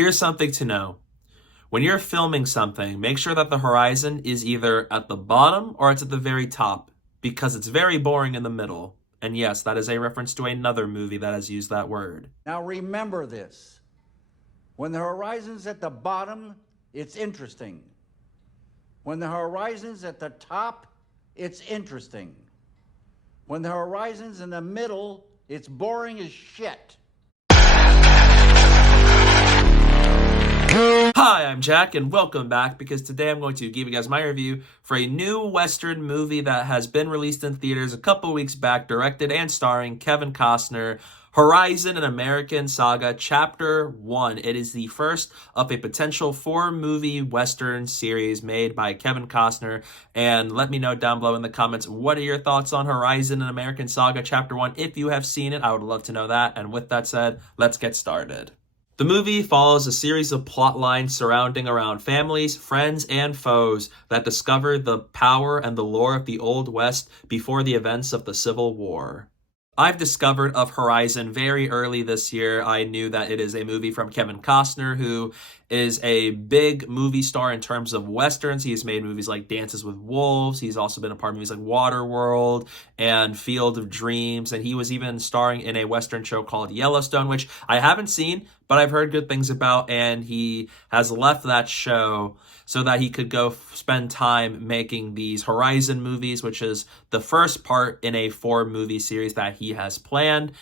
Here's something to know. When you're filming something, make sure that the horizon is either at the bottom or it's at the very top, because it's very boring in the middle. And yes, that is a reference to another movie that has used that word. Now remember this. When the horizon's at the bottom, it's interesting. When the horizon's at the top, it's interesting. When the horizon's in the middle, it's boring as shit. Hi, I'm Jack, and welcome back, because today I'm going to give you guys my review for a new Western movie that has been released in theaters a couple weeks back, directed and starring Kevin Costner, Horizon, an American Saga Chapter 1. It is the first of a potential 4-movie Western series made by Kevin Costner. And let me know down below in the comments, what are your thoughts on Horizon, an American Saga Chapter 1? If you have seen it, I would love to know that. And with that said, let's get started. The movie follows a series of plot lines surrounding around families, friends, and foes that discover the power and the lore of the Old West before the events of the Civil War. I've discovered of Horizon very early this year. I knew that it is a movie from Kevin Costner, who is a big movie star in terms of Westerns. He has made movies like Dances with Wolves. He's also been a part of movies like Waterworld and Field of Dreams. And he was even starring in a Western show called Yellowstone, which I haven't seen, but I've heard good things about. And he has left that show so that he could go spend time making these Horizon movies, which is the first part in a 4-movie series that he has planned.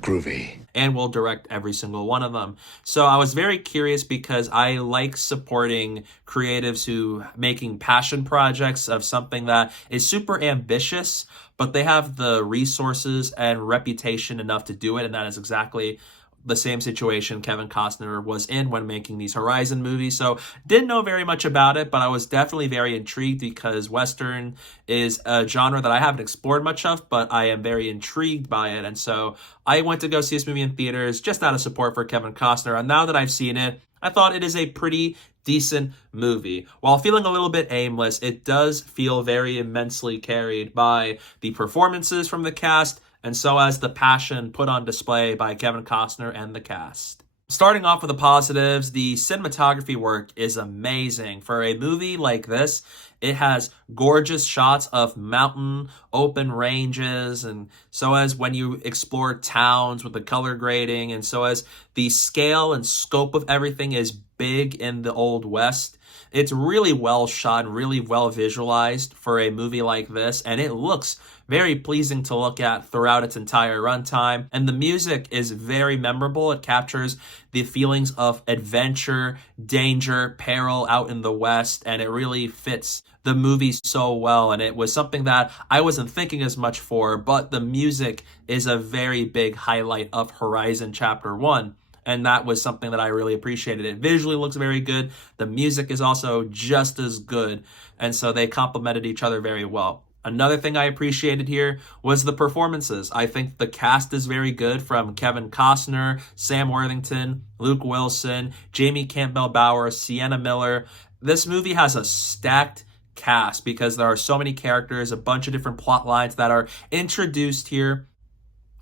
Groovy. And will direct every single one of them. So I was very curious, because I like supporting creatives who making passion projects of something that is super ambitious, but they have the resources and reputation enough to do it. And that is exactly the same situation Kevin Costner was in when making these Horizon movies. So didn't know very much about it, but I was definitely very intrigued, because Western is a genre that I haven't explored much of, but I am very intrigued by it. And so I went to go see this movie in theaters just out of support for Kevin Costner. And now that I've seen it, I thought it is a pretty decent movie. While feeling a little bit aimless, it does feel very immensely carried by the performances from the cast, and so as the passion put on display by Kevin Costner and the cast. Starting off with the positives, the cinematography work is amazing. For a movie like this, it has gorgeous shots of mountain, open ranges, and so as when you explore towns with the color grading, and so as the scale and scope of everything is big in the Old West. It's really well shot and really well visualized for a movie like this, and it looks very pleasing to look at throughout its entire runtime. And the music is very memorable. It captures the feelings of adventure, danger, peril out in the West, and it really fits the movie so well. And it was something that I wasn't thinking as much for, but the music is a very big highlight of Horizon Chapter 1. And that was something that I really appreciated. It visually looks very good. The music is also just as good. And so they complemented each other very well. Another thing I appreciated here was the performances. I think the cast is very good, from Kevin Costner, Sam Worthington, Luke Wilson, Jamie Campbell Bower, Sienna Miller. This movie has a stacked cast because there are so many characters, a bunch of different plot lines that are introduced here.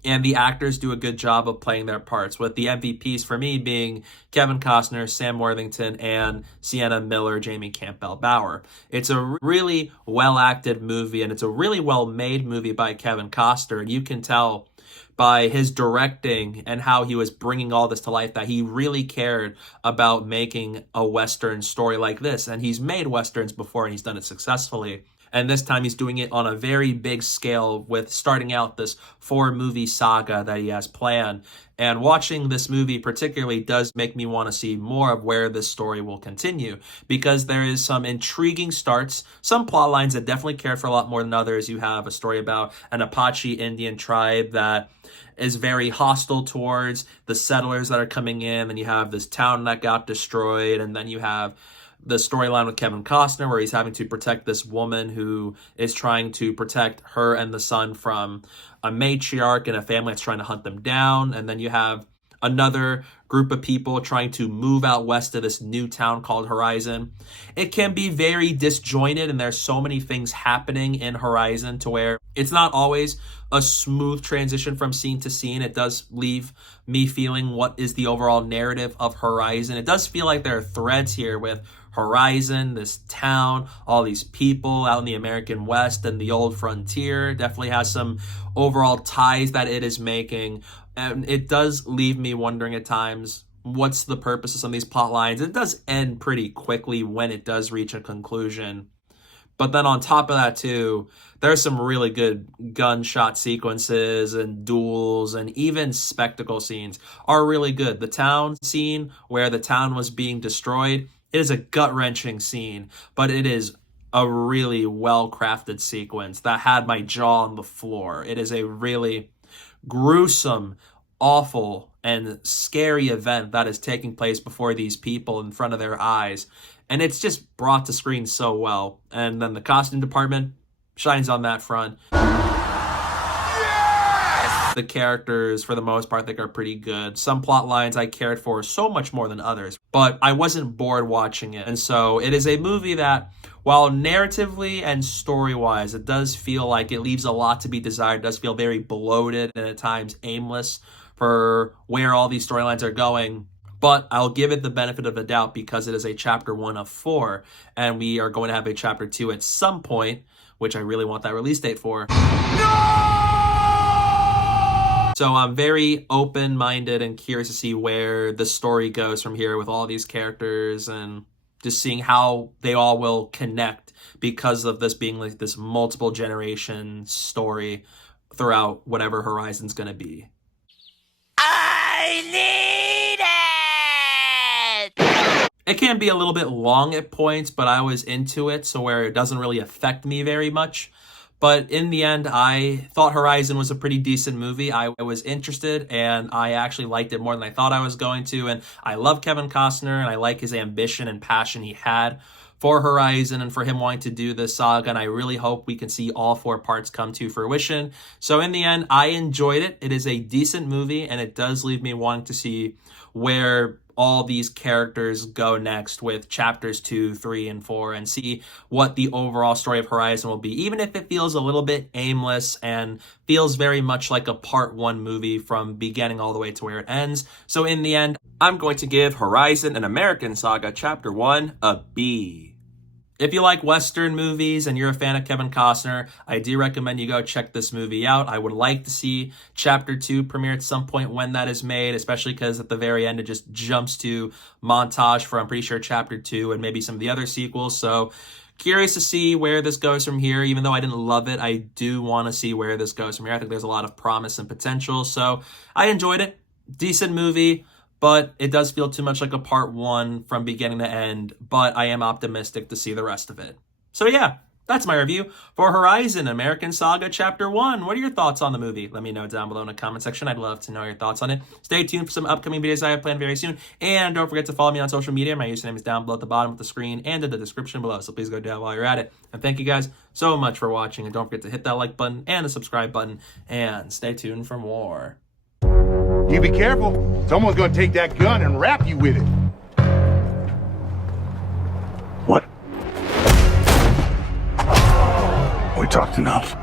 And the actors do a good job of playing their parts, with the MVPs for me being Kevin Costner, Sam Worthington, and Sienna Miller, Jamie Campbell Bower. It's a really well-acted movie, and it's a really well-made movie by Kevin Costner. And you can tell by his directing and how he was bringing all this to life that he really cared about making a Western story like this. And he's made Westerns before, and he's done it successfully. And this time he's doing it on a very big scale, with starting out this 4-movie saga that he has planned. And watching this movie particularly does make me want to see more of where this story will continue, because there is some intriguing starts, some plot lines that definitely care for a lot more than others. You have a story about an Apache Indian tribe that is very hostile towards the settlers that are coming in. And you have this town that got destroyed, and then you have the storyline with Kevin Costner, where he's having to protect this woman who is trying to protect her and the son from a matriarch and a family that's trying to hunt them down. And then you have another group of people trying to move out west to this new town called Horizon. It can be very disjointed, and there's so many things happening in Horizon to where it's not always a smooth transition from scene to scene. It does leave me feeling what is the overall narrative of Horizon. It does feel like there are threads here with Horizon, this town, all these people out in the American West and the old frontier. Definitely has some overall ties that it is making. And it does leave me wondering at times, what's the purpose of some of these plot lines? It does end pretty quickly when it does reach a conclusion. But then on top of that too, there's some really good gunshot sequences and duels, and even spectacle scenes are really good. The town scene where the town was being destroyed, it is a gut-wrenching scene, but it is a really well-crafted sequence that had my jaw on the floor. It is a really gruesome, awful, and scary event that is taking place before these people in front of their eyes. And it's just brought to screen so well. And then the costume department shines on that front. The characters, for the most part, I think are pretty good. Some plot lines I cared for so much more than others, but I wasn't bored watching it. And so it is a movie that, while narratively and story-wise, it does feel like it leaves a lot to be desired. It does feel very bloated and at times aimless for where all these storylines are going. But I'll give it the benefit of the doubt because it is a chapter 1 of 4, and we are going to have a chapter 2 at some point, which I really want that release date for. No! So I'm very open-minded and curious to see where the story goes from here with all these characters, and just seeing how they all will connect because of this being like this multiple generation story throughout whatever Horizon's going to be. I need it! It can be a little bit long at points, but I was into it, so where it doesn't really affect me very much. But in the end, I thought Horizon was a pretty decent movie. I was interested, and I actually liked it more than I thought I was going to. And I love Kevin Costner, and I like his ambition and passion he had for Horizon and for him wanting to do this saga. And I really hope we can see all 4 parts come to fruition. So in the end, I enjoyed it. It is a decent movie, and it does leave me wanting to see where all these characters go next with chapters 2, 3, and 4, and see what the overall story of Horizon will be, even if it feels a little bit aimless and feels very much like a part 1 movie from beginning all the way to where it ends. So in the end, I'm going to give Horizon: An American Saga Chapter 1 a B. If you like Western movies and you're a fan of Kevin Costner, I do recommend you go check this movie out. I would like to see Chapter 2 premiere at some point when that is made, especially because at the very end it just jumps to montage for, I'm pretty sure, Chapter 2 and maybe some of the other sequels. So curious to see where this goes from here. Even though I didn't love it, I do want to see where this goes from here. I think there's a lot of promise and potential. So I enjoyed it. Decent movie. But it does feel too much like a part 1 from beginning to end, but I am optimistic to see the rest of it. So yeah, that's my review for Horizon: American Saga Chapter 1. What are your thoughts on the movie? Let me know down below in the comment section. I'd love to know your thoughts on it. Stay tuned for some upcoming videos I have planned very soon. And don't forget to follow me on social media. My username is down below at the bottom of the screen and in the description below. So please go down while you're at it. And thank you guys so much for watching. And don't forget to hit that like button and the subscribe button. And stay tuned for more. You be careful. Someone's gonna take that gun and wrap you with it. What? We talked enough.